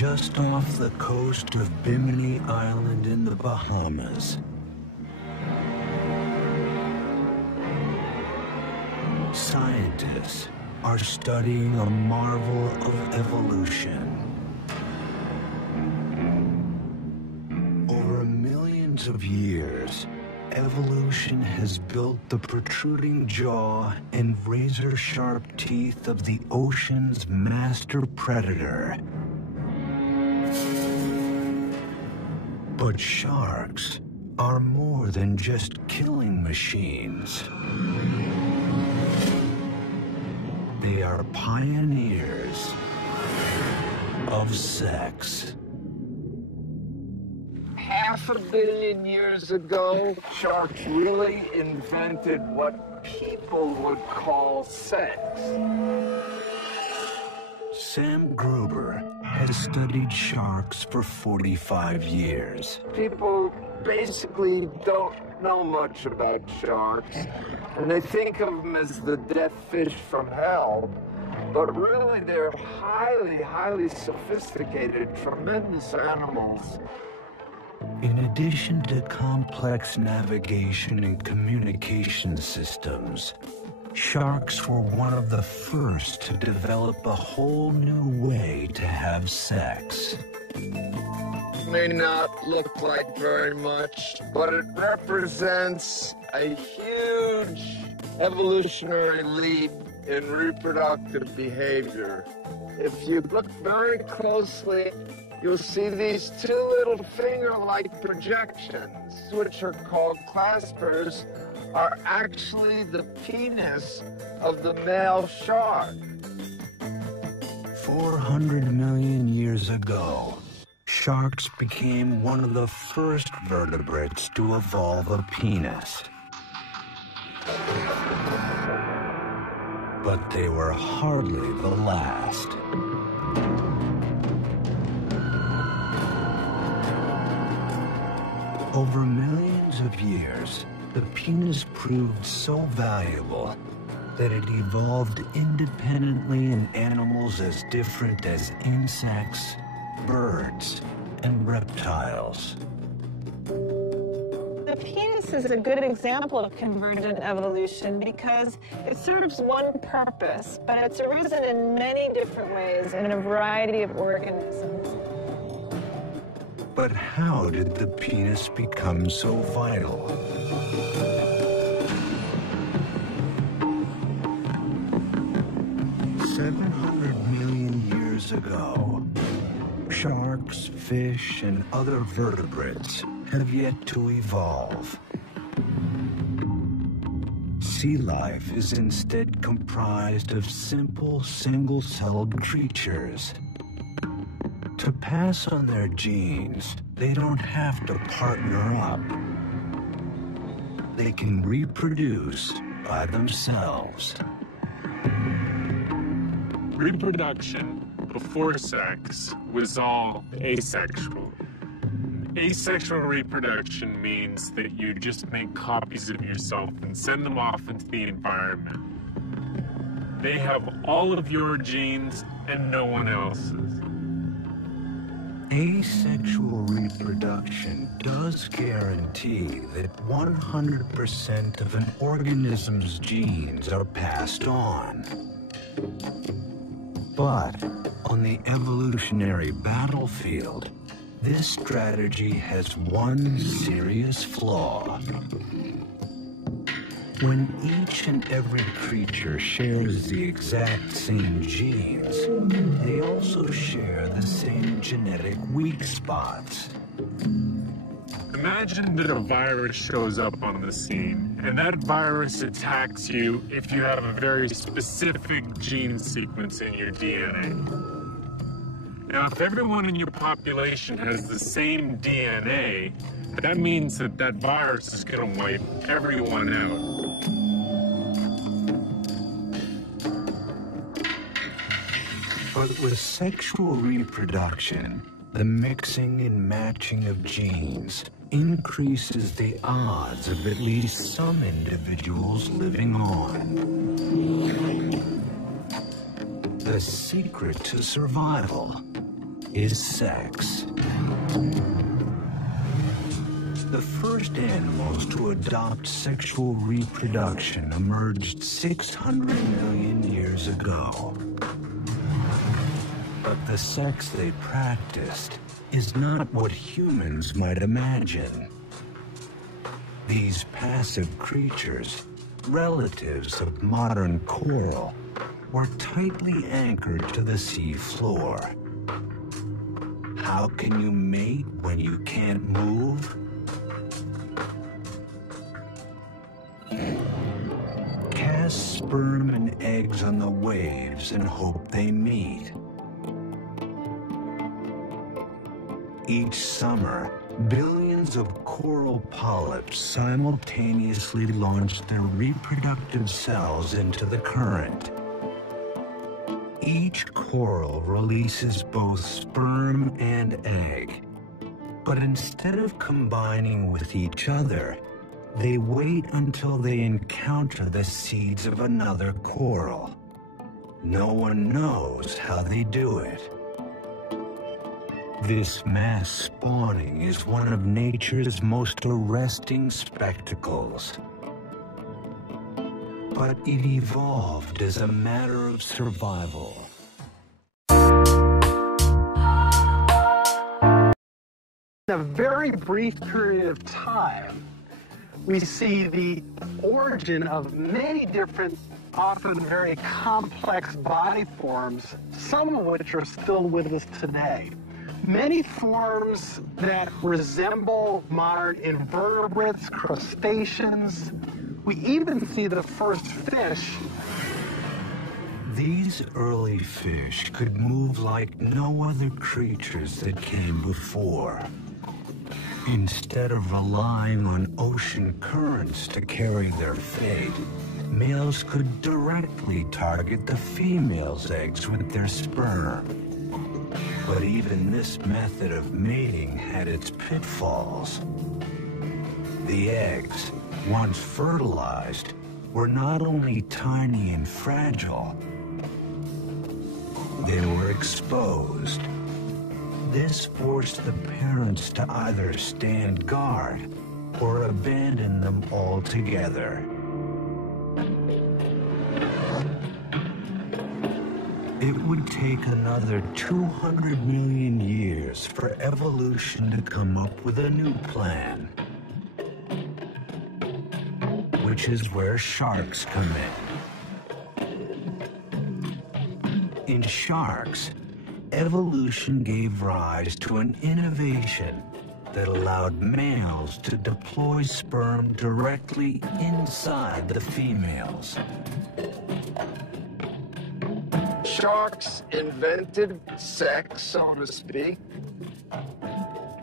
just off the coast of Bimini Island in the Bahamas. Scientists are studying a marvel of evolution. Over millions of years, evolution has built the protruding jaw and razor-sharp teeth of the ocean's master predator. But sharks are more than just killing machines. They are pioneers of sex. 500 million years ago, sharks really invented what people would call sex. Sam Gruber has studied sharks for 45 years. People basically don't know much about sharks, and they think of them as the death fish from hell. But really, they're highly sophisticated, tremendous animals. In addition to complex navigation and communication systems, sharks were one of the first to develop a whole new way to have sex. May not look like very much, but it represents a huge evolutionary leap in reproductive behavior. If you look very closely, you'll see these two little finger-like projections, which are called claspers, are actually the penis of the male shark. 400 million years ago, sharks became one of the first vertebrates to evolve a penis. But they were hardly the last. Over millions of years, the penis proved so valuable that it evolved independently in animals as different as insects, birds, and reptiles. The penis is a good example of convergent evolution because it serves one purpose, but it's arisen in many different ways in a variety of organisms. But how did the penis become so vital? Years ago, sharks, fish, and other vertebrates have yet to evolve. Sea life is instead comprised of simple, single-celled creatures. To pass on their genes, they don't have to partner up. They can reproduce by themselves. Reproduction before sex was all asexual. Asexual reproduction means that you just make copies of yourself and send them off into the environment. They have all of your genes and no one else's. Asexual reproduction does guarantee that 100% of an organism's genes are passed on. But on the evolutionary battlefield, this strategy has one serious flaw. When each and every creature shares the exact same genes, they also share the same genetic weak spots. Imagine that a virus shows up on the scene, and that virus attacks you if you have a very specific gene sequence in your DNA. Now, if everyone in your population has the same DNA, that means that that virus is going to wipe everyone out. But with sexual reproduction, the mixing and matching of genes increases the odds of at least some individuals living on. The secret to survival is sex. The first animals to adopt sexual reproduction emerged 600 million years ago. But the sex they practiced is not what humans might imagine. These passive creatures, relatives of modern coral, were tightly anchored to the sea floor. How can you mate when you can't move? Cast sperm and eggs on the waves and hope they meet. Each summer, billions of coral polyps simultaneously launch their reproductive cells into the current. Each coral releases both sperm and egg, but instead of combining with each other, they wait until they encounter the seeds of another coral. No one knows how they do it. This mass spawning is one of nature's most arresting spectacles. But it evolved as a matter of survival. In a very brief period of time, we see the origin of many different, often very complex body forms, some of which are still with us today. Many forms that resemble modern invertebrates, crustaceans. We even see the first fish. These early fish could move like no other creatures that came before. Instead of relying on ocean currents to carry their fate, males could directly target the female's eggs with their sperm. But even this method of mating had its pitfalls. The eggs, once fertilized, were not only tiny and fragile, they were exposed. This forced the parents to either stand guard or abandon them altogether. It would take another 200 million years for evolution to come up with a new plan, which is where sharks come in. In sharks, evolution gave rise to an innovation that allowed males to deploy sperm directly inside the females. Sharks invented sex, so to speak.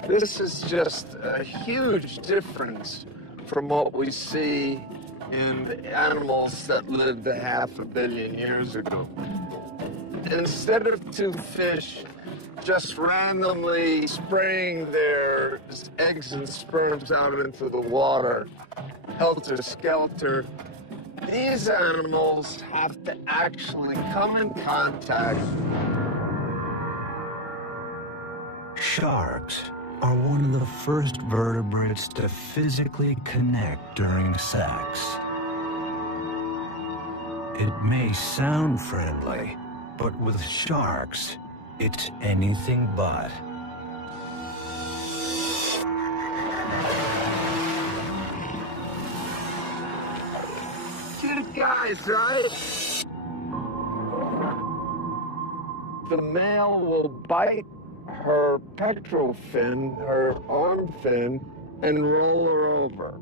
This is just a huge difference from what we see in animals that lived 500 million years ago. Instead of two fish just randomly spraying their eggs and sperms out into the water, helter-skelter, these animals have to actually come in contact. Sharks are one of the first vertebrates to physically connect during sex. It may sound friendly, but with sharks, it's anything but. Cute guys, right? The male will bite her pectoral fin, her arm fin, and roll her over.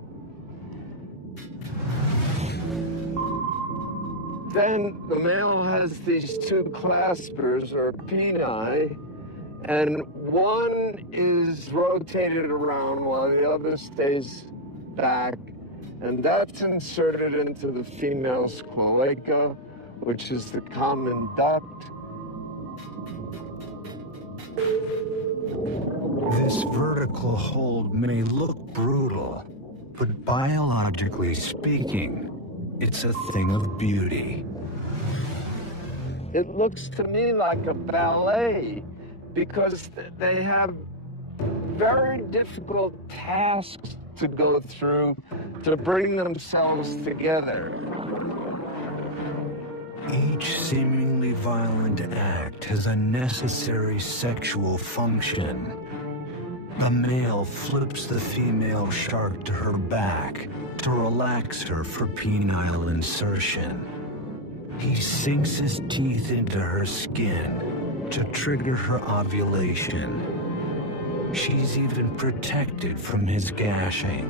Then the male has these two claspers, or peni, and one is rotated around while the other stays back, and that's inserted into the female's cloaca, which is the common duct. This vertical hold may look brutal, but biologically speaking, it's a thing of beauty. It looks to me like a ballet. because they have very difficult tasks to go through to bring themselves together. Each seemingly violent act has a necessary sexual function. The male flips the female shark to her back to relax her for penile insertion. He sinks his teeth into her skin to trigger her ovulation. She's even protected from his gashing.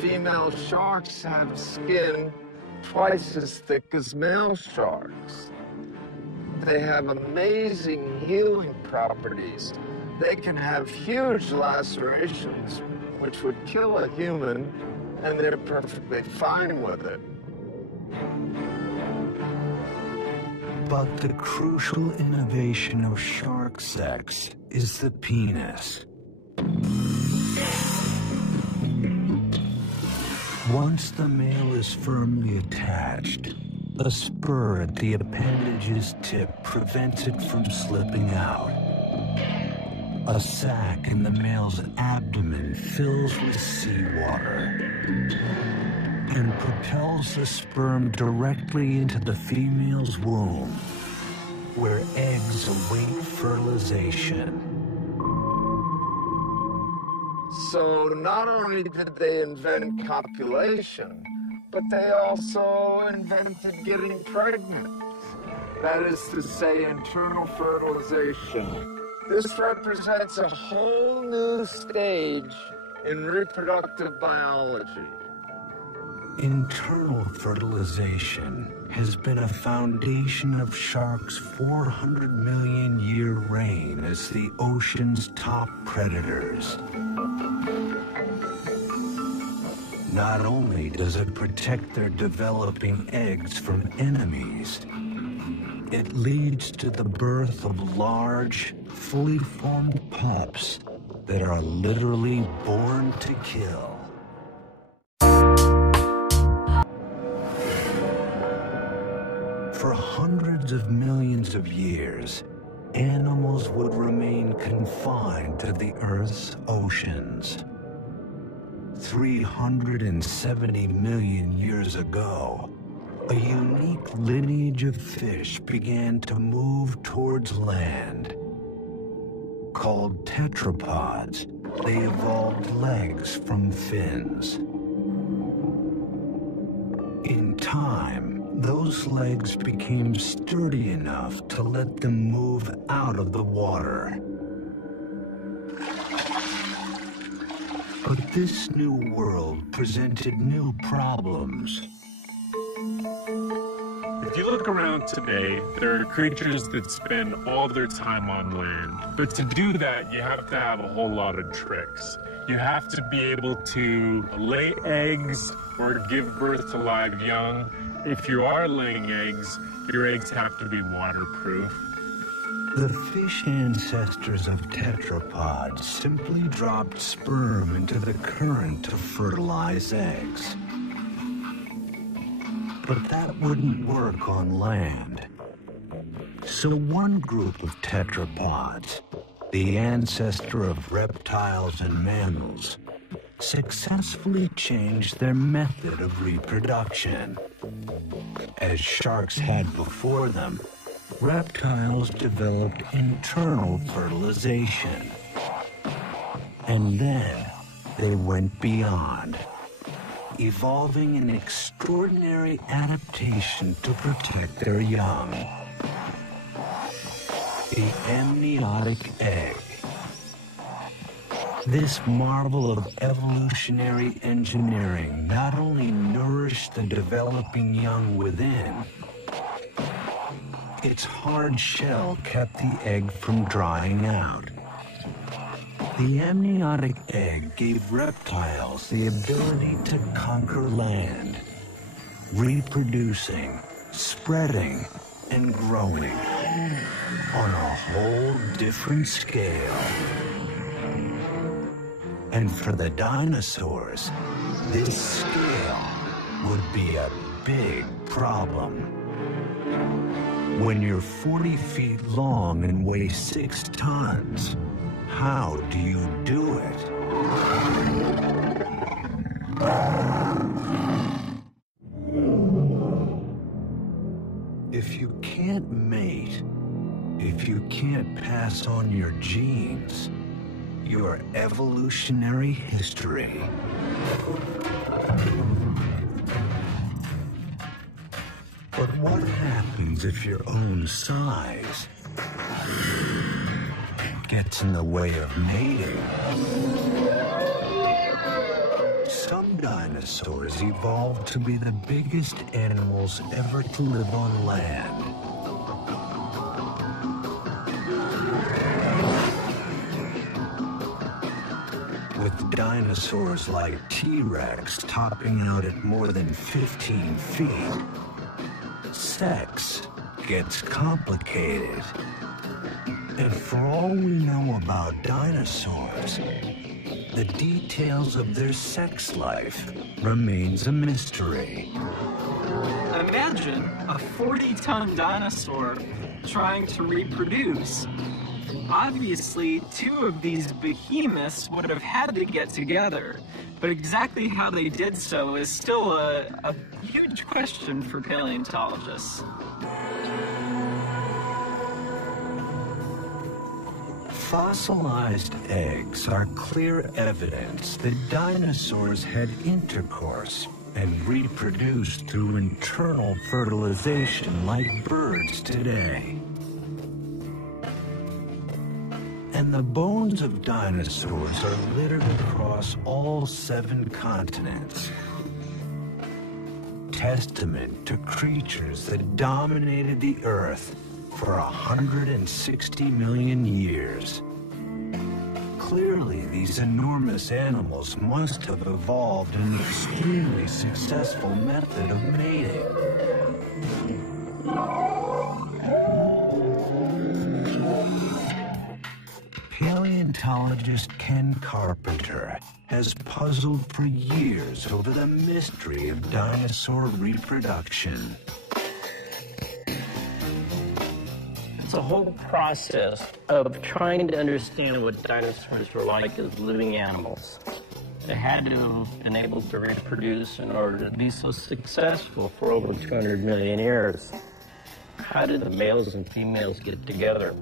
Female sharks have skin twice as thick as male sharks. They have amazing healing properties. They can have huge lacerations, which would kill a human, and they're perfectly fine with it. But the crucial innovation of shark sex is the penis. Once the male is firmly attached, a spur at the appendage's tip prevents it from slipping out. A sac in the male's abdomen fills with seawater and propels the sperm directly into the female's womb, where eggs await fertilization. So not only did they invent copulation, but they also invented getting pregnant. That is to say, internal fertilization. This represents a whole new stage in reproductive biology. Internal fertilization has been a foundation of sharks' 400 million year reign as the ocean's top predators. Not only does it protect their developing eggs from enemies, it leads to the birth of large, fully formed pups that are literally born to kill. For hundreds of millions of years, animals would remain confined to the Earth's oceans. 370 million years ago, a unique lineage of fish began to move towards land. Called tetrapods, they evolved legs from fins. In time, those legs became sturdy enough to let them move out of the water. But this new world presented new problems. If you look around today, there are creatures that spend all their time on land. But to do that, you have to have a whole lot of tricks. You have to be able to lay eggs or give birth to live young. If you are laying eggs, your eggs have to be waterproof. The fish ancestors of tetrapods simply dropped sperm into the current to fertilize eggs. But that wouldn't work on land. So one group of tetrapods, the ancestor of reptiles and mammals, successfully changed their method of reproduction. As sharks had before them, reptiles developed internal fertilization. And then they went beyond, evolving an extraordinary adaptation to protect their young. The amniotic egg. This marvel of evolutionary engineering not only nourished the developing young within, its hard shell kept the egg from drying out. The amniotic egg gave reptiles the ability to conquer land, reproducing, spreading, and growing on a whole different scale. And for the dinosaurs, this scale would be a big problem. When you're 40 feet long and weigh 6 tons, how do you do it? If you can't mate, if you can't pass on your genes, your evolutionary history But what happens if your own size gets in the way of mating? Some dinosaurs evolved to be the biggest animals ever to live on land. With dinosaurs like T-Rex topping out at more than 15 feet, sex gets complicated. And for all we know about dinosaurs, the details of their sex life remains a mystery. Imagine a 40-ton dinosaur trying to reproduce. Obviously, two of these behemoths would have had to get together, but exactly how they did so is still a huge question for paleontologists. Fossilized eggs are clear evidence that dinosaurs had intercourse and reproduced through internal fertilization like birds today. And the bones of dinosaurs are littered across all 7 continents. Testament to creatures that dominated the Earth for 160 million years. Clearly, these enormous animals must have evolved an extremely successful method of mating. Paleontologist Ken Carpenter has puzzled for years over the mystery of dinosaur reproduction. It's a whole process of trying to understand what dinosaurs were like as living animals. They had to have been able to reproduce in order to be so successful for over 200 million years. How did the males and females get together?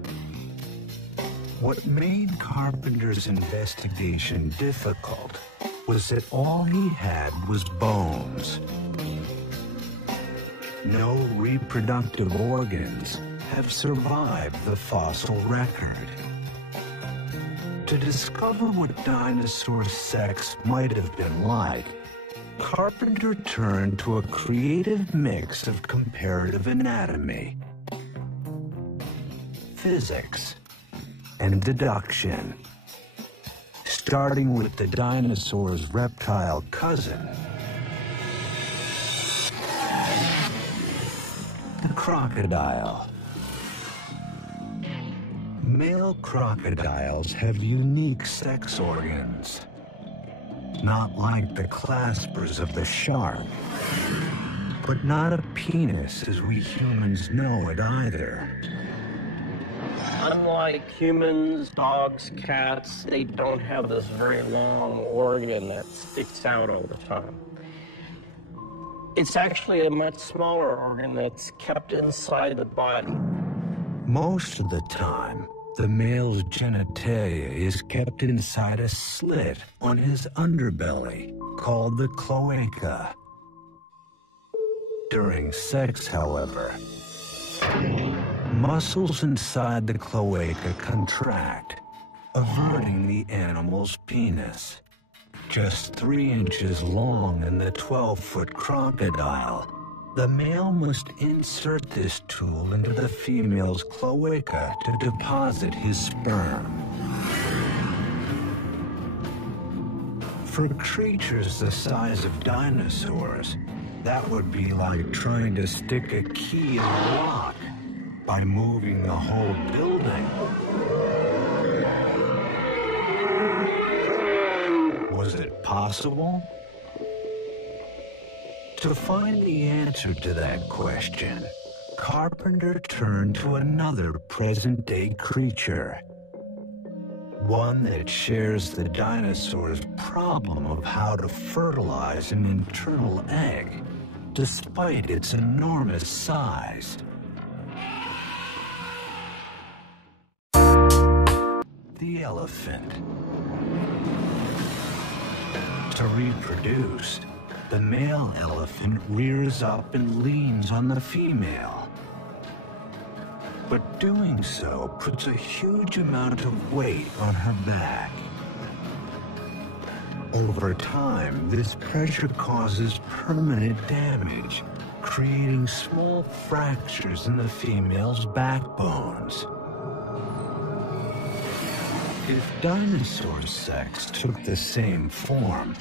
What made Carpenter's investigation difficult was that all he had was bones. No reproductive organs have survived the fossil record. To discover what dinosaur sex might have been like, Carpenter turned to a creative mix of comparative anatomy, physics, and deduction. Starting with the dinosaur's reptile cousin, the crocodile. Male crocodiles have unique sex organs, not like the claspers of the shark, but not a penis as we humans know it either. Unlike humans, dogs, cats, they don't have this very long organ that sticks out all the time. It's actually a much smaller organ that's kept inside the body. Most of the time, the male's genitalia is kept inside a slit on his underbelly called the cloaca. During sex, however, muscles inside the cloaca contract, averting the animal's penis. Just 3 inches long in the 12-foot crocodile, the male must insert this tool into the female's cloaca to deposit his sperm. For creatures the size of dinosaurs, that would be like trying to stick a key in a lock by moving the whole building. Was it possible? To find the answer to that question, Carpenter turned to another present-day creature. One that shares the dinosaur's problem of how to fertilize an internal egg, despite its enormous size. The elephant. To reproduce, the male elephant rears up and leans on the female. But doing so puts a huge amount of weight on her back. Over time, this pressure causes permanent damage, creating small fractures in the female's backbones. If dinosaur sex took the same form,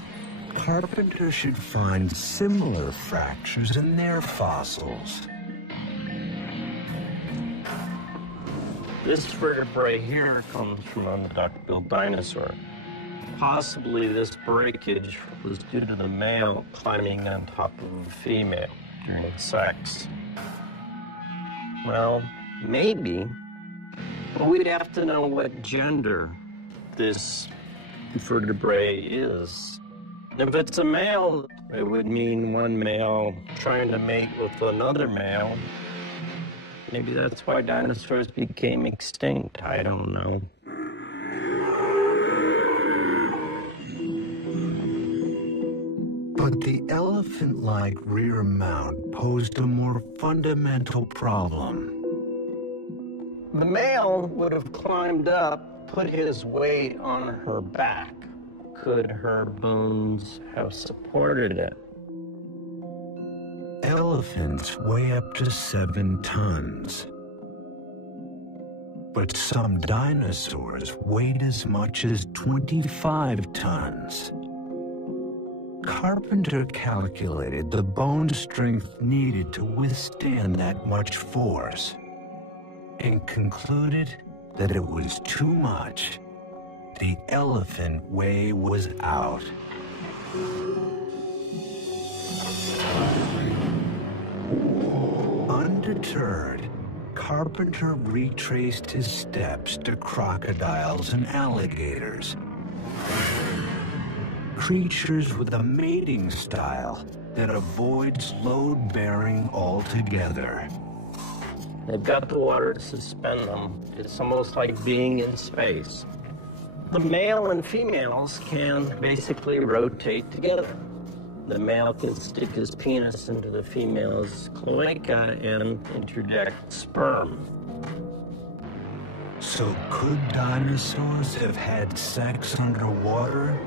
Carpenter should find similar fractures in their fossils. This vertebrae here comes from a duck-billed dinosaur. Possibly this breakage was due to the male climbing on top of the female during sex. Well, maybe, but we'd have to know what gender this vertebrae is. If it's a male, it would mean one male trying to mate with another male. Maybe that's why dinosaurs became extinct. I don't know. But the elephant-like rear mount posed a more fundamental problem. The male would have climbed up, put his weight on her back. Could her bones have supported it? Elephants weigh up to 7 tons. But some dinosaurs weighed as much as 25 tons. Carpenter calculated the bone strength needed to withstand that much force and concluded that it was too much. The elephant way was out. Undeterred, Carpenter retraced his steps to crocodiles and alligators. Creatures with a mating style that avoids load-bearing altogether. They've got the water to suspend them. It's almost like being in space. The male and females can basically rotate together. The male can stick his penis into the female's cloaca and interject sperm. So could dinosaurs have had sex underwater?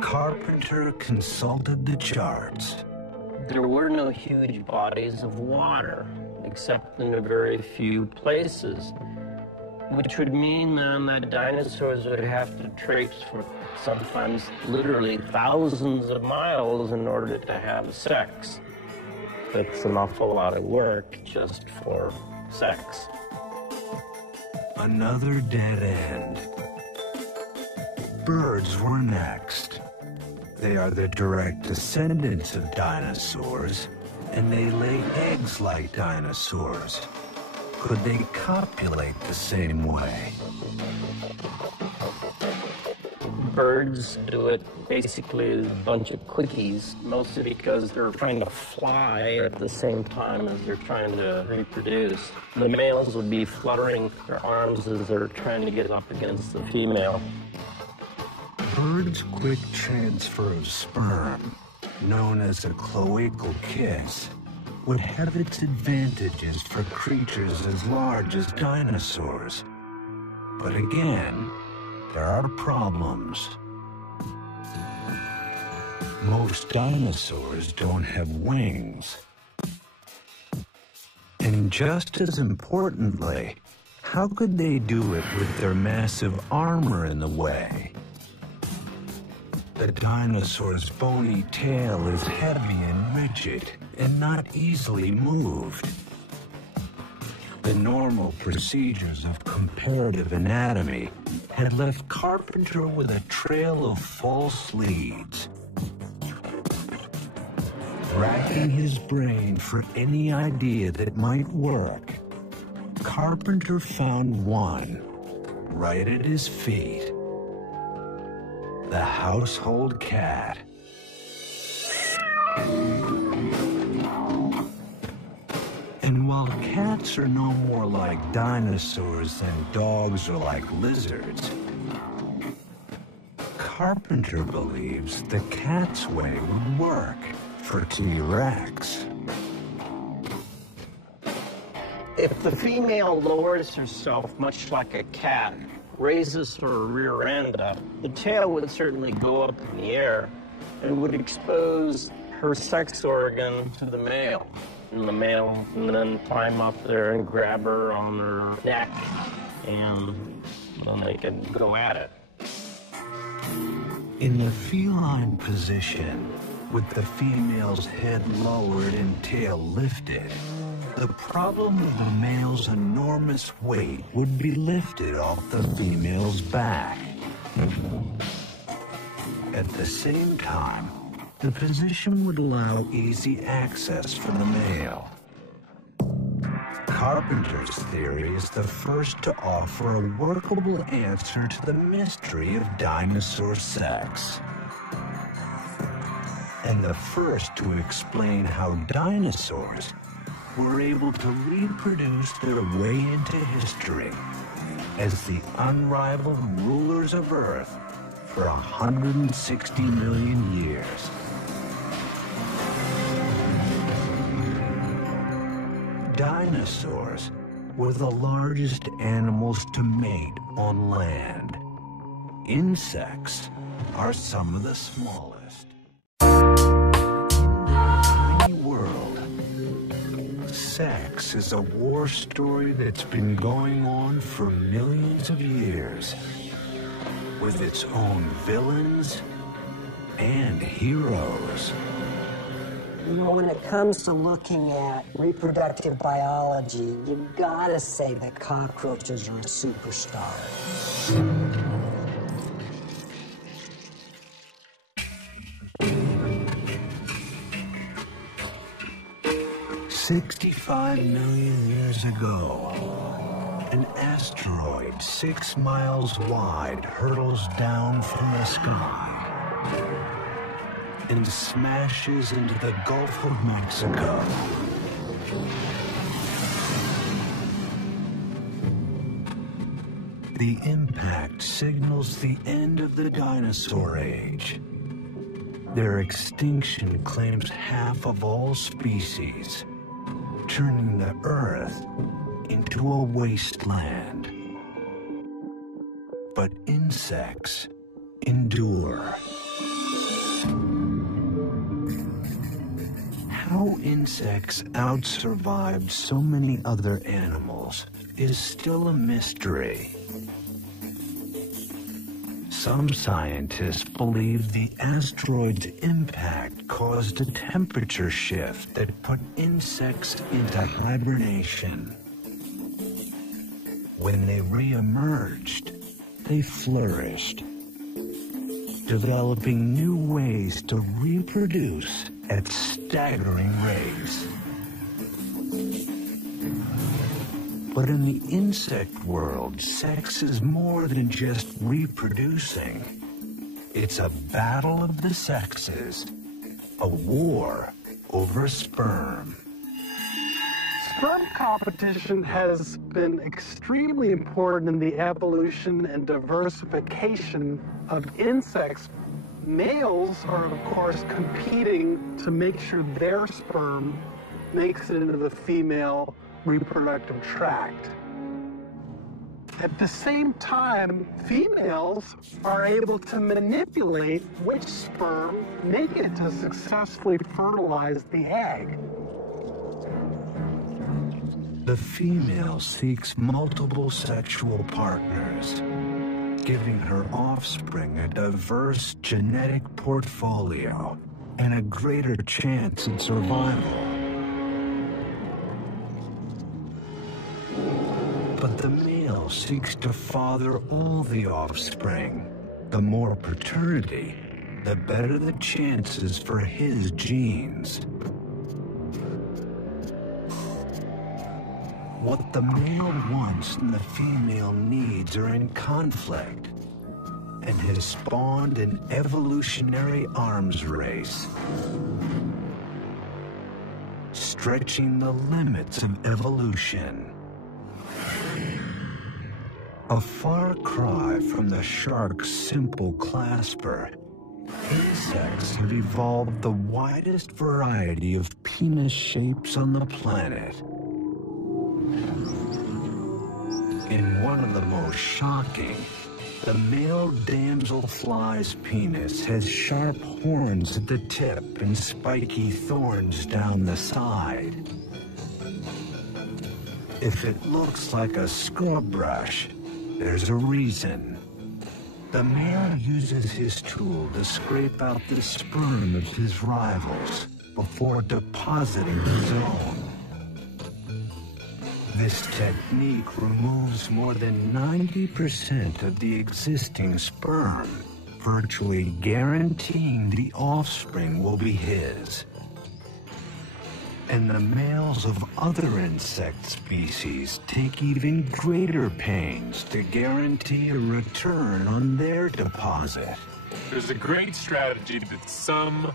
Carpenter consulted the charts. There were no huge bodies of water, except in a very few places, which would mean then that dinosaurs would have to traipse for sometimes literally thousands of miles in order to have sex. That's an awful lot of work just for sex. Another dead end. Birds were next. They are the direct descendants of dinosaurs, and they lay eggs like dinosaurs. Could they copulate the same way? Birds do it basically as a bunch of quickies, mostly because they're trying to fly at the same time as they're trying to reproduce. The males would be fluttering their arms as they're trying to get up against the female. Birds' quick transfer of sperm, known as a cloacal kiss, would have its advantages for creatures as large as dinosaurs. But again, there are problems. Most dinosaurs don't have wings. And just as importantly, how could they do it with their massive armor in the way? The dinosaur's bony tail is heavy and rigid and not easily moved. The normal procedures of comparative anatomy had left Carpenter with a trail of false leads. Racking his brain for any idea that might work, Carpenter found one right at his feet. The household cat. And while cats are no more like dinosaurs than dogs are like lizards, Carpenter believes the cat's way would work for T-Rex. If the female lowers herself much like a cat, raises her rear end up, the tail would certainly go up in the air and would expose her sex organ to the male. And the male would then climb up there and grab her on her neck, and then they could go at it. In the feline position, with the female's head lowered and tail lifted, the problem of the male's enormous weight would be lifted off the female's back. At the same time, the position would allow easy access for the male. Carpenter's theory is the first to offer a workable answer to the mystery of dinosaur sex, and the first to explain how dinosaurs were able to reproduce their way into history as the unrivaled rulers of Earth for 160 million years. Dinosaurs were the largest animals to mate on land. Insects are some of the smallest. In the tiny world, sex is a war story that's been going on for millions of years, with its own villains and heroes. You know, when it comes to looking at reproductive biology, you've got to say that cockroaches are a superstar. $65 million years ago, an asteroid 6 miles wide hurtles down from the sky and smashes into the Gulf of Mexico. The impact signals the end of the dinosaur age. Their extinction claims half of all species, turning the Earth into a wasteland. But insects endure. How insects outsurvived so many other animals is still a mystery. Some scientists believe the asteroid's impact caused a temperature shift that put insects into hibernation. When they re-emerged, they flourished, developing new ways to reproduce at staggering rates. But in the insect world, sex is more than just reproducing. It's a battle of the sexes, a war over sperm. Sperm competition has been extremely important in the evolution and diversification of insects. Males are, of course, competing to make sure their sperm makes it into the female reproductive tract. At the same time, females are able to manipulate which sperm make it to successfully fertilize the egg. The female seeks multiple sexual partners, giving her offspring a diverse genetic portfolio and a greater chance at survival. But the male seeks to father all the offspring. The more paternity, the better the chances for his genes. What the male wants and the female needs are in conflict, and has spawned an evolutionary arms race, stretching the limits of evolution. A far cry from the shark's simple clasper, insects have evolved the widest variety of penis shapes on the planet. In one of the most shocking, the male damselfly's penis has sharp horns at the tip and spiky thorns down the side. If it looks like a scrub brush, there's a reason. The male uses his tool to scrape out the sperm of his rivals before depositing his own. This technique removes more than 90% of the existing sperm, virtually guaranteeing the offspring will be his. And the males of other insect species take even greater pains to guarantee a return on their deposit. There's a great strategy that some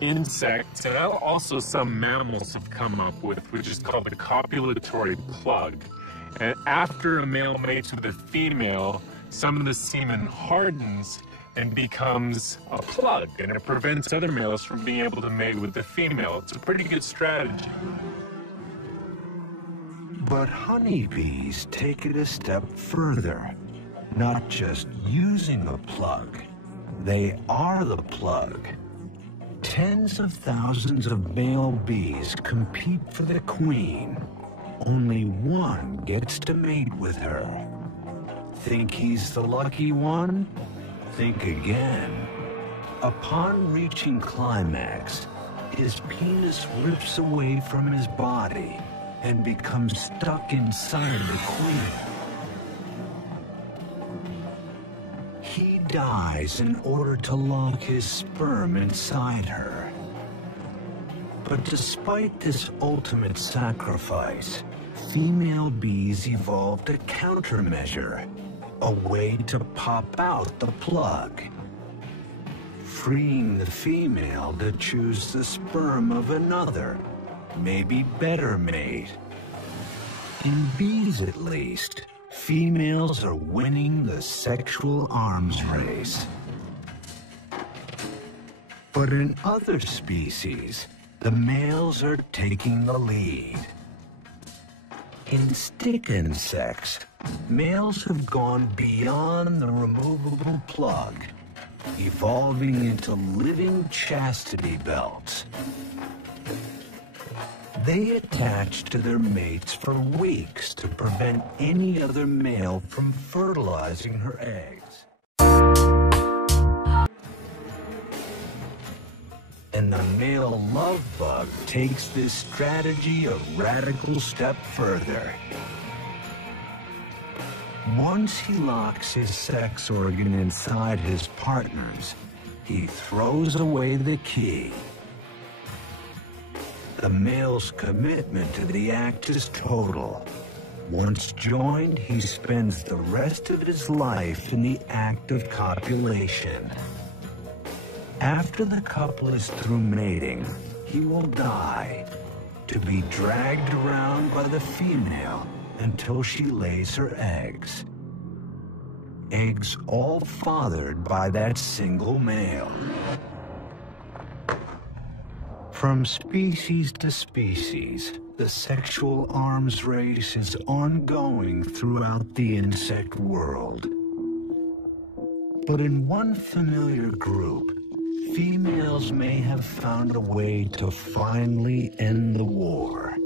insects and also some mammals have come up with, which is called the copulatory plug. And after a male mates with a female, some of the semen hardens and becomes a plug, and it prevents other males from being able to mate with the female. It's a pretty good strategy. But honeybees take it a step further. Not just using a plug, they are the plug. Tens of thousands of male bees compete for the queen. Only one gets to mate with her. Think he's the lucky one? Think again. Upon reaching climax, his penis rips away from his body and becomes stuck inside the queen. He dies in order to lock his sperm inside her. But despite this ultimate sacrifice, female bees evolved a countermeasure, a way to pop out the plug, freeing the female to choose the sperm of another, maybe better mate. In bees at least, females are winning the sexual arms race. But in other species, the males are taking the lead. In stick insects, males have gone beyond the removable plug, evolving into living chastity belts. They attach to their mates for weeks to prevent any other male from fertilizing her eggs. And the male love bug takes this strategy a radical step further. Once he locks his sex organ inside his partner's, he throws away the key. The male's commitment to the act is total. Once joined, he spends the rest of his life in the act of copulation. After the couple is through mating, he will die, to be dragged around by the female until she lays her eggs. Eggs all fathered by that single male. From species to species, the sexual arms race is ongoing throughout the insect world. But in one familiar group, females may have found a way to finally end the war.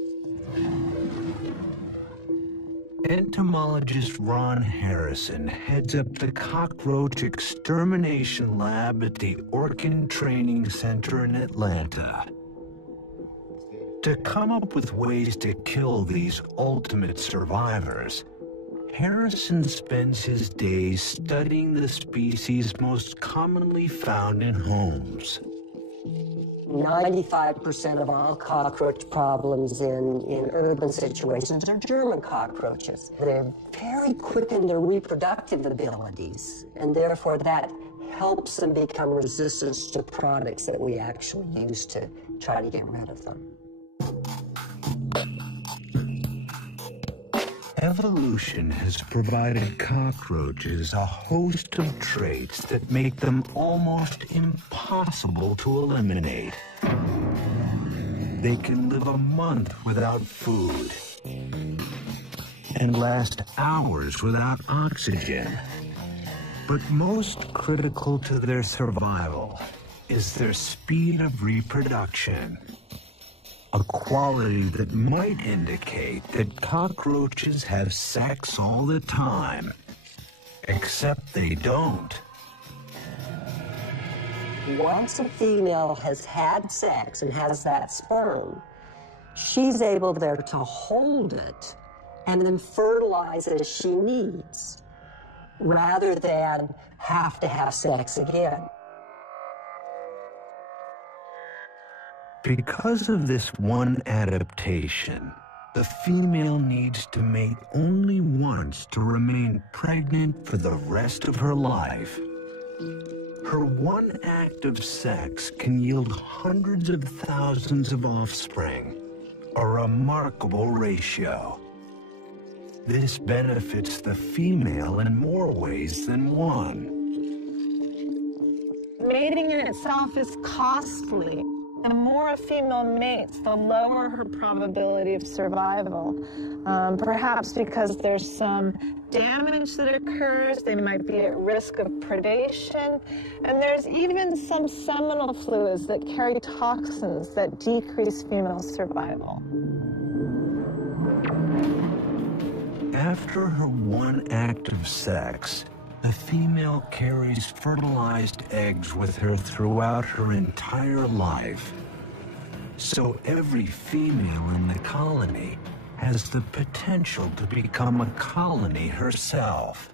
Entomologist Ron Harrison heads up the cockroach extermination lab at the Orkin Training Center in Atlanta. To come up with ways to kill these ultimate survivors, Harrison spends his days studying the species most commonly found in homes. 95% of all cockroach problems in urban situations are German cockroaches. They're very quick in their reproductive abilities, and therefore that helps them become resistant to products that we actually use to try to get rid of them. Evolution has provided cockroaches a host of traits that make them almost impossible to eliminate. They can live a month without food and last hours without oxygen. But most critical to their survival is their speed of reproduction. A quality that might indicate that cockroaches have sex all the time, except they don't. Once a female has had sex and has that sperm, she's able there to hold it and then fertilize it as she needs, rather than have to have sex again. Because of this one adaptation, the female needs to mate only once to remain pregnant for the rest of her life. Her one act of sex can yield hundreds of thousands of offspring, a remarkable ratio. This benefits the female in more ways than one. Mating in itself is costly. The more a female mates, the lower her probability of survival. Perhaps because there's some damage that occurs, they might be at risk of predation, and there's even some seminal fluids that carry toxins that decrease female survival. After her one act of sex, the female carries fertilized eggs with her throughout her entire life. So every female in the colony has the potential to become a colony herself.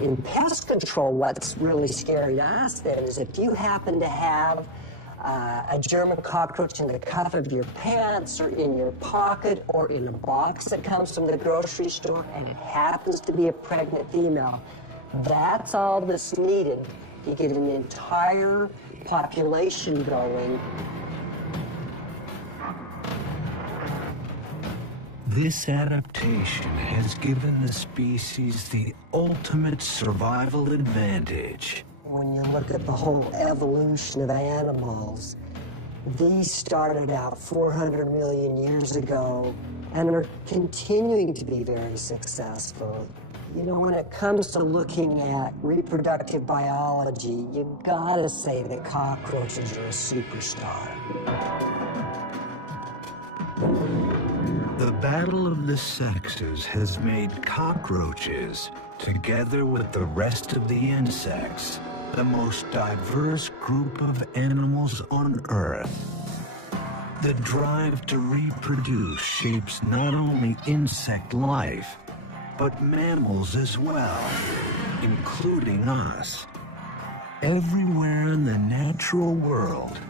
In pest control, what's really scary to us then is if you happen to have a German cockroach in the cuff of your pants or in your pocket or in a box that comes from the grocery store and it happens to be a pregnant female, that's all that's needed to get an entire population going. This adaptation has given the species the ultimate survival advantage. When you look at the whole evolution of animals, these started out 400 million years ago and are continuing to be very successful. You know, when it comes to looking at reproductive biology, you gotta say that cockroaches are a superstar. The battle of the sexes has made cockroaches, together with the rest of the insects, the most diverse group of animals on Earth. The drive to reproduce shapes not only insect life, but mammals as well, including us. Everywhere in the natural world,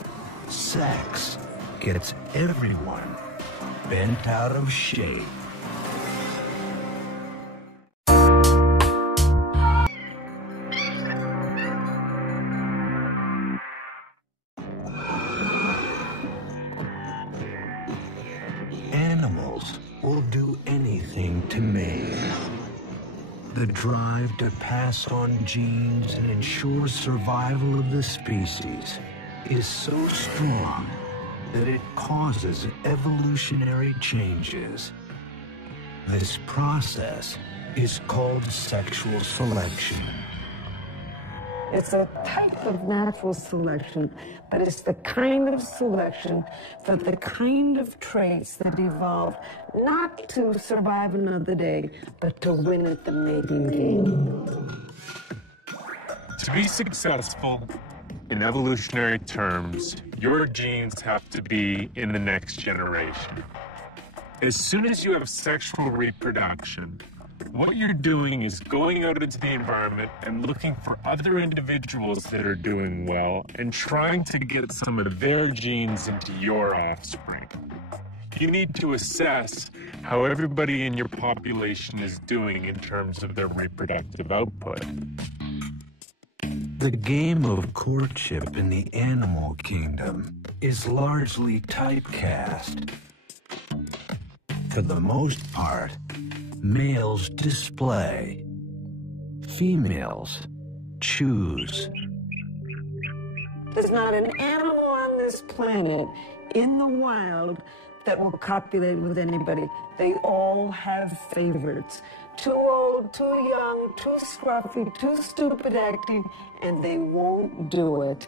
sex gets everyone bent out of shape. Animals will do anything to mate. The drive to pass on genes and ensure survival of the species is so strong that it causes evolutionary changes. This process is called sexual selection. It's a type of natural selection, but it's the kind of selection for the kind of traits that evolve not to survive another day, but to win at the mating game. To be successful, in evolutionary terms, your genes have to be in the next generation. As soon as you have sexual reproduction, what you're doing is going out into the environment and looking for other individuals that are doing well and trying to get some of their genes into your offspring. You need to assess how everybody in your population is doing in terms of their reproductive output. The game of courtship in the animal kingdom is largely typecast. For the most part, males display, females choose. There's not an animal on this planet in the wild that will copulate with anybody. They all have favorites. Too old, too young, too scruffy, too stupid acting, and they won't do it.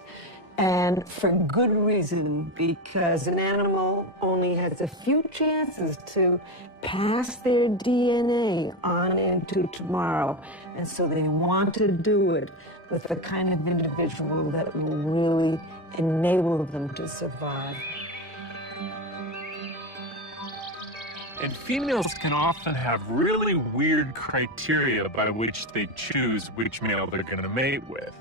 And for good reason, because an animal only has a few chances to pass their DNA on into tomorrow. And so they want to do it with the kind of individual that will really enable them to survive. And females can often have really weird criteria by which they choose which male they're going to mate with.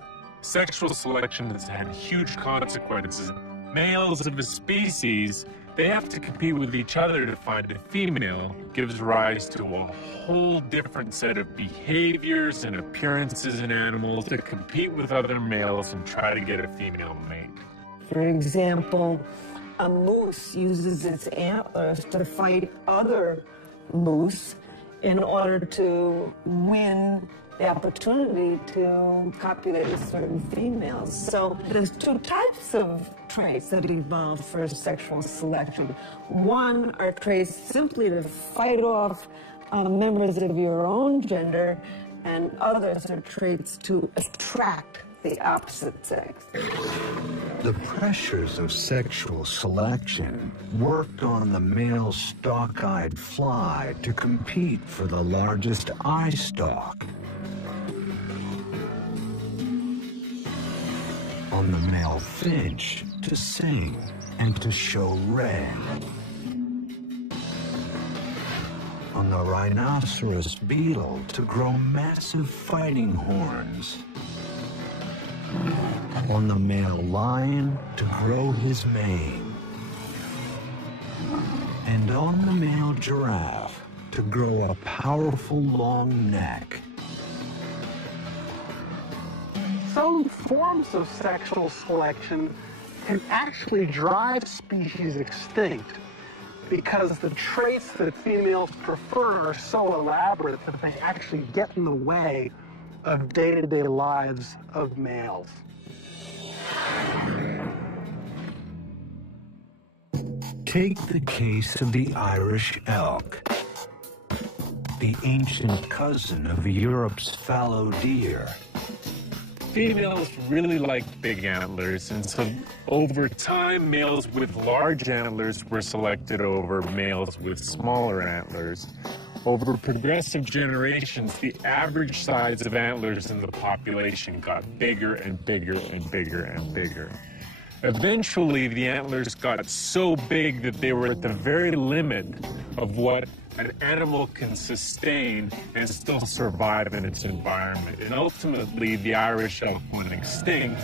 Sexual selection has had huge consequences. Males of a species, they have to compete with each other to find a female. Gives rise to a whole different set of behaviors and appearances in animals to compete with other males and try to get a female mate. For example, a moose uses its antlers to fight other moose in order to win the opportunity to copulate with certain females. So there's two types of traits that evolve for sexual selection. One are traits simply to fight off members of your own gender, and others are traits to attract the opposite sex. The pressures of sexual selection worked on the male stalk-eyed fly to compete for the largest eye stalk. On the male finch to sing and to show red. On the rhinoceros beetle to grow massive fighting horns. On the male lion to grow his mane. And on the male giraffe to grow a powerful long neck. Some forms of sexual selection can actually drive species extinct because the traits that females prefer are so elaborate that they actually get in the way of day-to-day lives of males. Take the case of the Irish elk, the ancient cousin of Europe's fallow deer. Females really liked big antlers, and so over time, males with large antlers were selected over males with smaller antlers. Over progressive generations, the average size of antlers in the population got bigger and bigger and bigger and bigger. Eventually, the antlers got so big that they were at the very limit of what an animal can sustain and still survive in its environment. And ultimately, the Irish elk went extinct,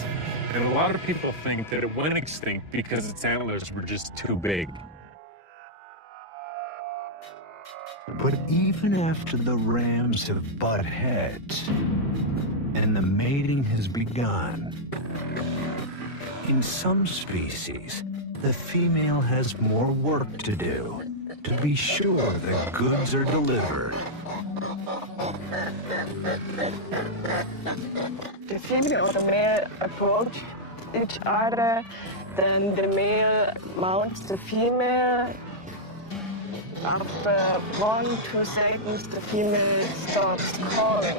and a lot of people think that it went extinct because its antlers were just too big. But even after the rams have butt heads and the mating has begun, in some species, the female has more work to do to be sure the goods are delivered. The female and the male approach each other, then the male mounts the female. After 1-2 seconds, the female starts calling.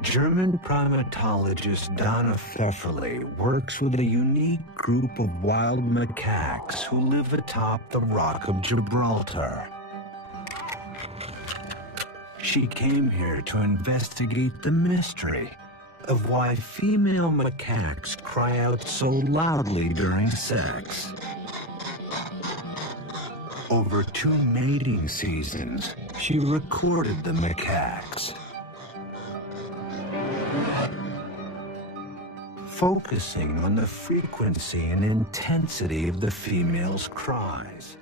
German primatologist Donna Pfefferle works with a unique group of wild macaques who live atop the Rock of Gibraltar. She came here to investigate the mystery of why female macaques cry out so loudly during sex. Over 2 mating seasons, she recorded the macaques, focusing on the frequency and intensity of the female's cries.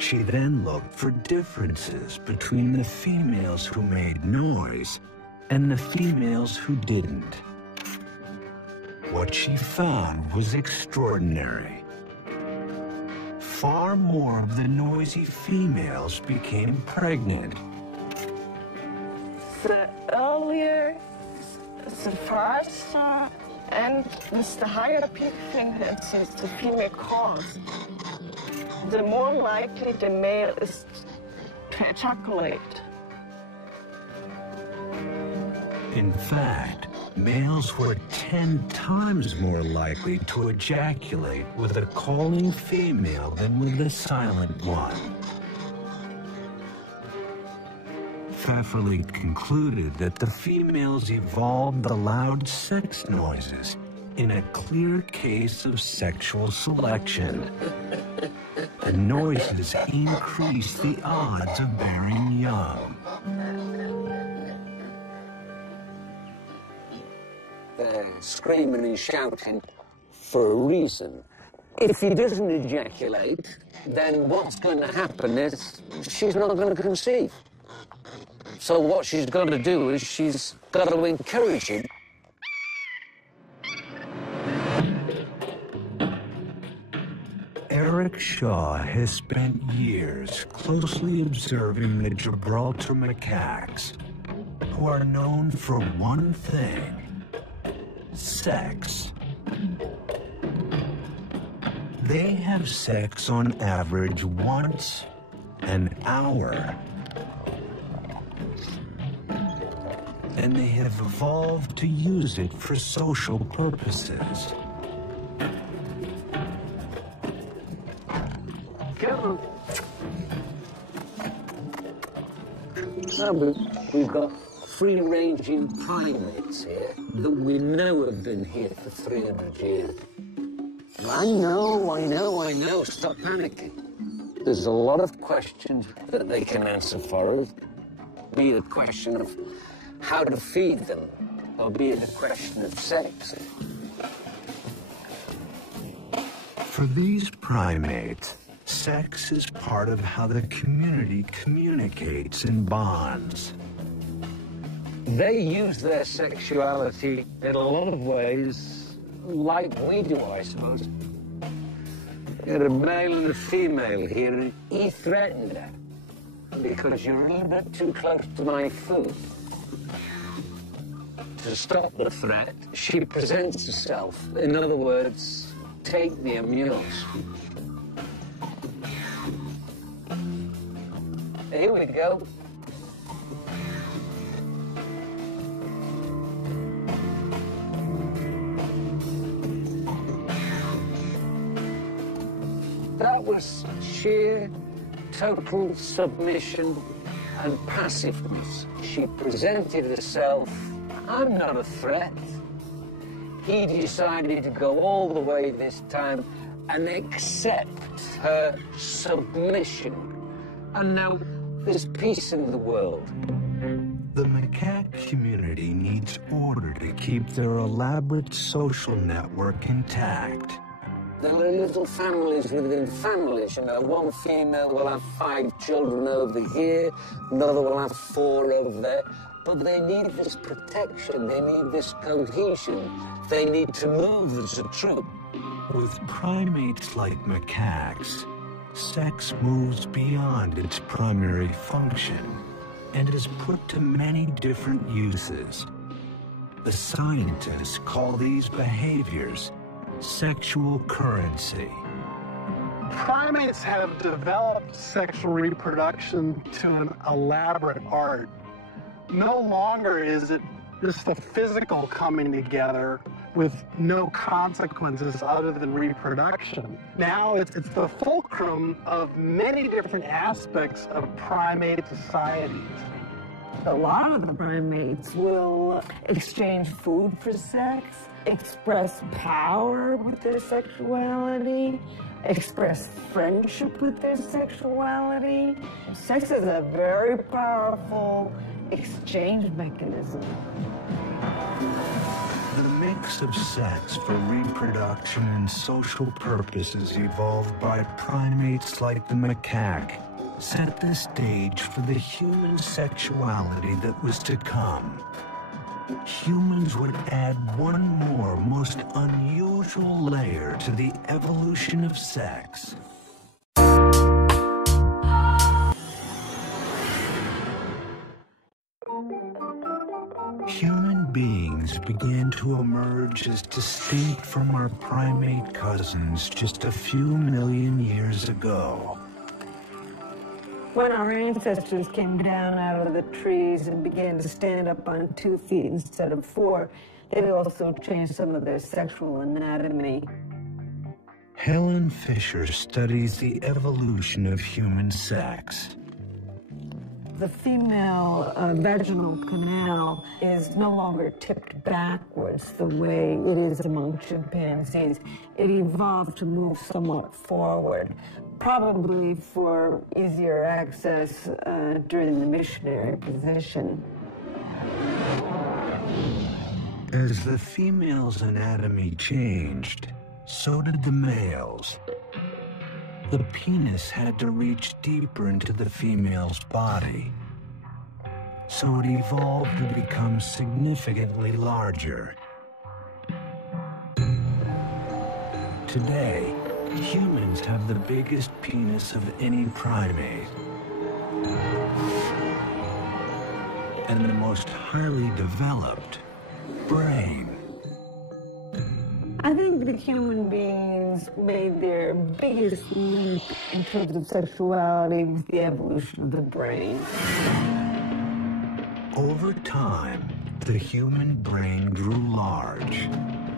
She then looked for differences between the females who made noise and the females who didn't. What she found was extraordinary. Far more of the noisy females became pregnant. The earlier, the faster, and the higher the peak frequency the female calls, the more likely the male is to ejaculate. In fact, males were 10 times more likely to ejaculate with a calling female than with a silent one. Pfefferle concluded that the females evolved the loud sex noises in a clear case of sexual selection. The noises increase the odds of bearing young. They're screaming and shouting for a reason. If he doesn't ejaculate, then what's going to happen is she's not going to conceive. So what she's got to do is she's got to encourage him. Eric Shaw has spent years closely observing the Gibraltar macaques, who are known for one thing: sex. They have sex on average once an hour. And they have evolved to use it for social purposes. We've got free-ranging primates here that we know have been here for 300 years. I know. Stop panicking. There's a lot of questions that they can answer for us. Be it a question of how to feed them, or be it a question of sex. For these primates, sex is part of how the community communicates and bonds. They use their sexuality in a lot of ways like we do, I suppose. You got a male and a female here, and he threatened her because you're a little bit too close to my food. To stop the threat, she presents herself. In other words, take the amuse. Here we go. That was sheer, total submission and passiveness. She presented herself. I'm not a threat. He decided to go all the way this time and accept her submission. And now there's peace in the world. The macaque community needs order to keep their elaborate social network intact. There are little families within families, you know. One female will have 5 children over here, another will have 4 over there. But they need this protection, they need this cohesion, they need to move as a troop. With primates like macaques, sex moves beyond its primary function and is put to many different uses. The scientists call these behaviors sexual currency. Primates have developed sexual reproduction to an elaborate art. No longer is it just the physical coming together with no consequences other than reproduction. Now it's the fulcrum of many different aspects of primate societies. A lot of the primates will exchange food for sex, express power with their sexuality, express friendship with their sexuality. Sex is a very powerful exchange mechanism. The mix of sex for reproduction and social purposes evolved by primates like the macaque set the stage for the human sexuality that was to come. Humans would add one more most unusual layer to the evolution of sex. Human beings began to emerge as distinct from our primate cousins just a few million years ago. When our ancestors came down out of the trees and began to stand up on 2 feet instead of 4, they also changed some of their sexual anatomy. Helen Fisher studies the evolution of human sex. The female vaginal canal is no longer tipped backwards the way it is among chimpanzees. It evolved to move somewhat forward, probably for easier access during the missionary position. As the female's anatomy changed, so did the male's. The penis had to reach deeper into the female's body, so it evolved to become significantly larger. Today, humans have the biggest penis of any primate, and the most highly developed brain. I think that human beings made their biggest leap in terms of sexuality with the evolution of the brain. Over time, the human brain grew large,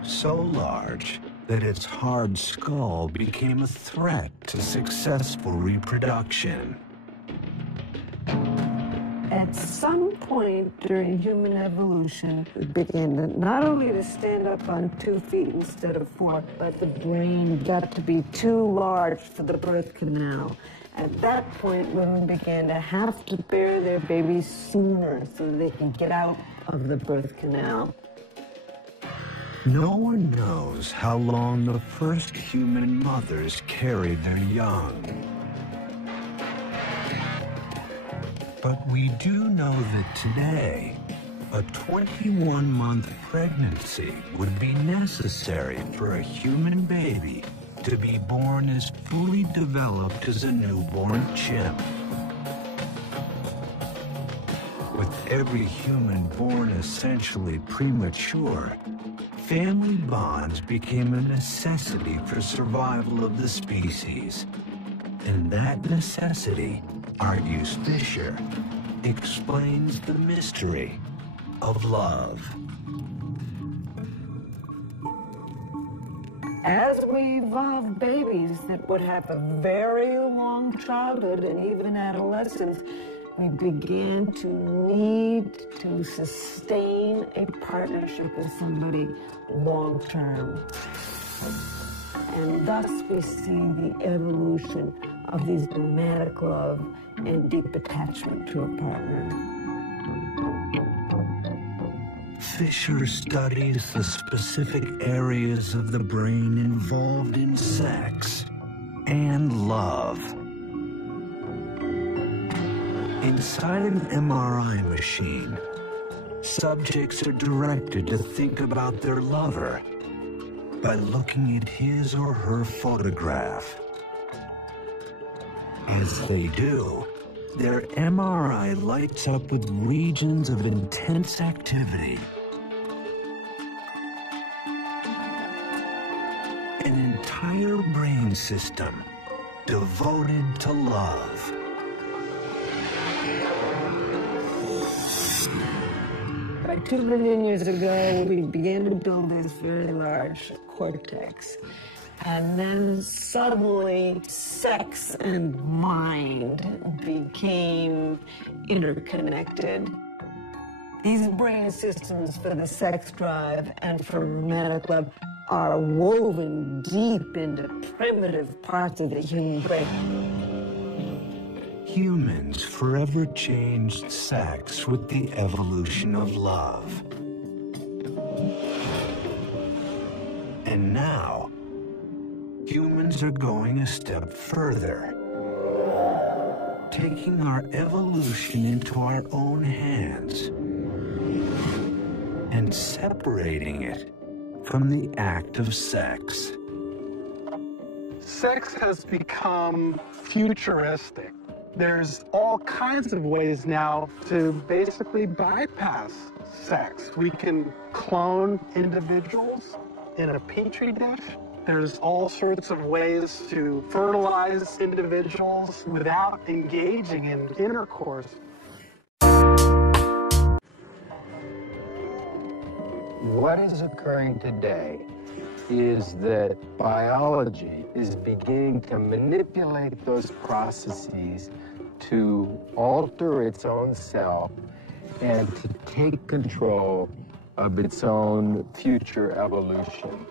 so large that its hard skull became a threat to successful reproduction. At some point during human evolution, it began not only to stand up on 2 feet instead of 4, but the brain got to be too large for the birth canal. At that point, women began to have to bear their babies sooner so they could get out of the birth canal. No one knows how long the first human mothers carried their young. But we do know that today, a 21-month pregnancy would be necessary for a human baby to be born as fully developed as a newborn chimp. With every human born essentially premature, family bonds became a necessity for survival of the species. And that necessity, argues Fisher, explains the mystery of love. As we evolved babies that would have a very long childhood and even adolescence, we began to need to sustain a partnership with somebody long term. And thus we see the evolution of these romantic love and deep attachment to a partner. Fisher studies the specific areas of the brain involved in sex and love. Inside an MRI machine, subjects are directed to think about their lover by looking at his or her photograph. As they do, their MRI lights up with regions of intense activity. An entire brain system devoted to love. By 2 billion years ago, we began to build this very large cortex. And then suddenly, sex and mind became interconnected. These brain systems for the sex drive and for romantic love are woven deep into primitive parts of the human brain. Humans forever changed sex with the evolution of love. And now, humans are going a step further, taking our evolution into our own hands and separating it from the act of sex. Sex has become futuristic. There's all kinds of ways now to basically bypass sex. We can clone individuals in a petri dish. There's all sorts of ways to fertilize individuals without engaging in intercourse. What is occurring today is that biology is beginning to manipulate those processes to alter its own self and to take control of its own future evolution.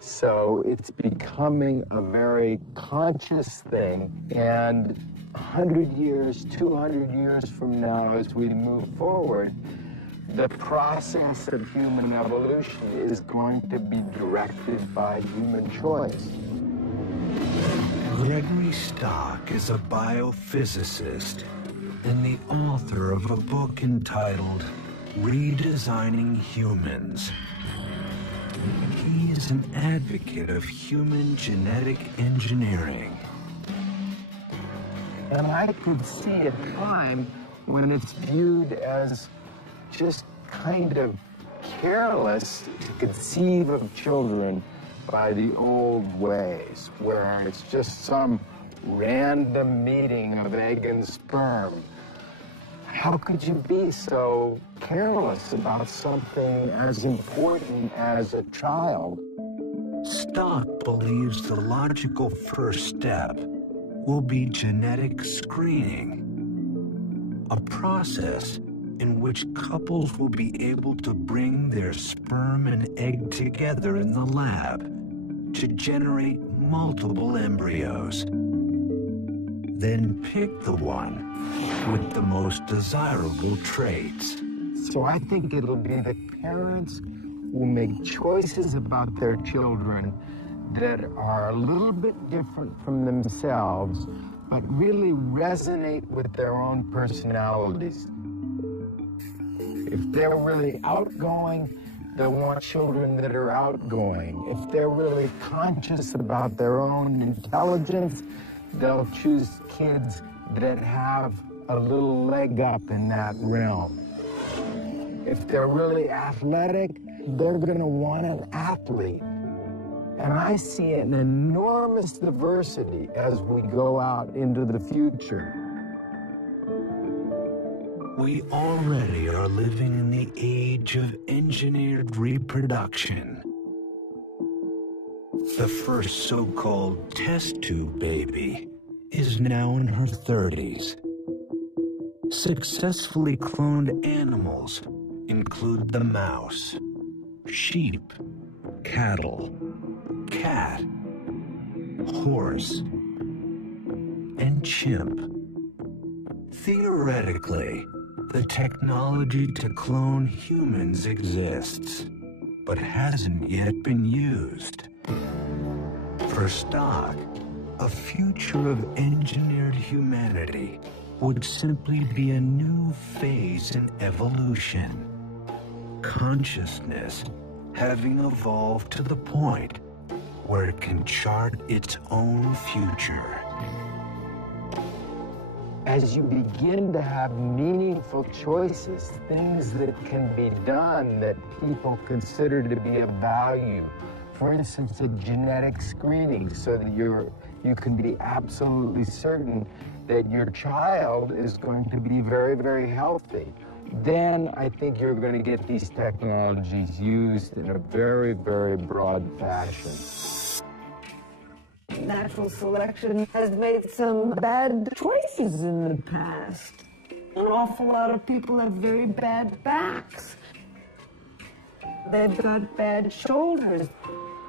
So it's becoming a very conscious thing, and 100 years, 200 years from now, as we move forward, the process of human evolution is going to be directed by human choice. Gregory Stock is a biophysicist and the author of a book entitled Redesigning Humans. He is an advocate of human genetic engineering. And I could see a time when it's viewed as just kind of careless to conceive of children by the old ways, where it's just some random meeting of egg and sperm. How could you be so careless about something as important as a child? Stock believes the logical first step will be genetic screening, a process in which couples will be able to bring their sperm and egg together in the lab to generate multiple embryos. Then pick the one with the most desirable traits. So I think it'll be the parents who make choices about their children that are a little bit different from themselves, but really resonate with their own personalities. If they're really outgoing, they'll want children that are outgoing. If they're really conscious about their own intelligence, they'll choose kids that have a little leg up in that realm. If they're really athletic, they're going to want an athlete. And I see an enormous diversity as we go out into the future. We already are living in the age of engineered reproduction. The first so-called test tube baby is now in her 30s. Successfully cloned animals include the mouse, sheep, cattle, cat, horse, and chimp. Theoretically, the technology to clone humans exists, but hasn't yet been used. For Stock, a future of engineered humanity would simply be a new phase in evolution. Consciousness having evolved to the point where it can chart its own future. As you begin to have meaningful choices, things that can be done that people consider to be of value, for instance, a genetic screening, so that you can be absolutely certain that your child is going to be very, very healthy, then I think you're going to get these technologies used in a very, very broad fashion. Natural selection has made some bad choices in the past. An awful lot of people have very bad backs. They've got bad shoulders.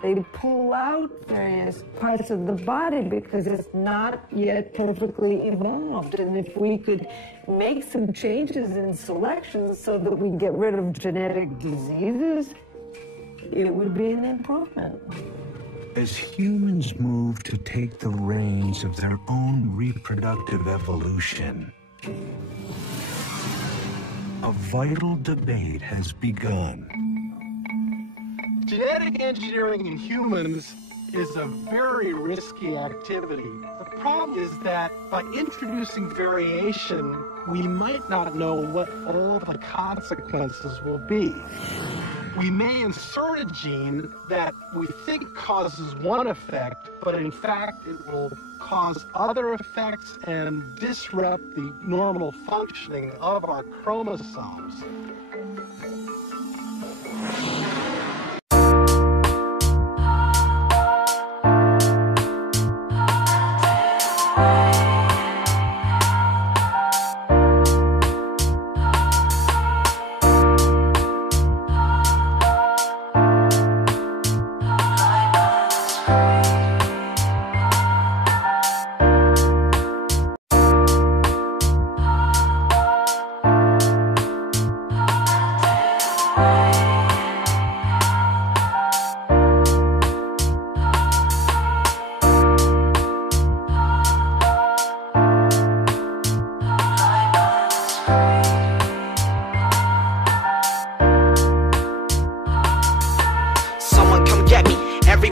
They pull out various parts of the body because it's not yet perfectly evolved. And if we could make some changes in selection so that we get rid of genetic diseases, it would be an improvement. As humans move to take the reins of their own reproductive evolution, a vital debate has begun. Genetic engineering in humans is a very risky activity. The problem is that by introducing variation, we might not know what all the consequences will be. We may insert a gene that we think causes one effect, but in fact it will cause other effects and disrupt the normal functioning of our chromosomes.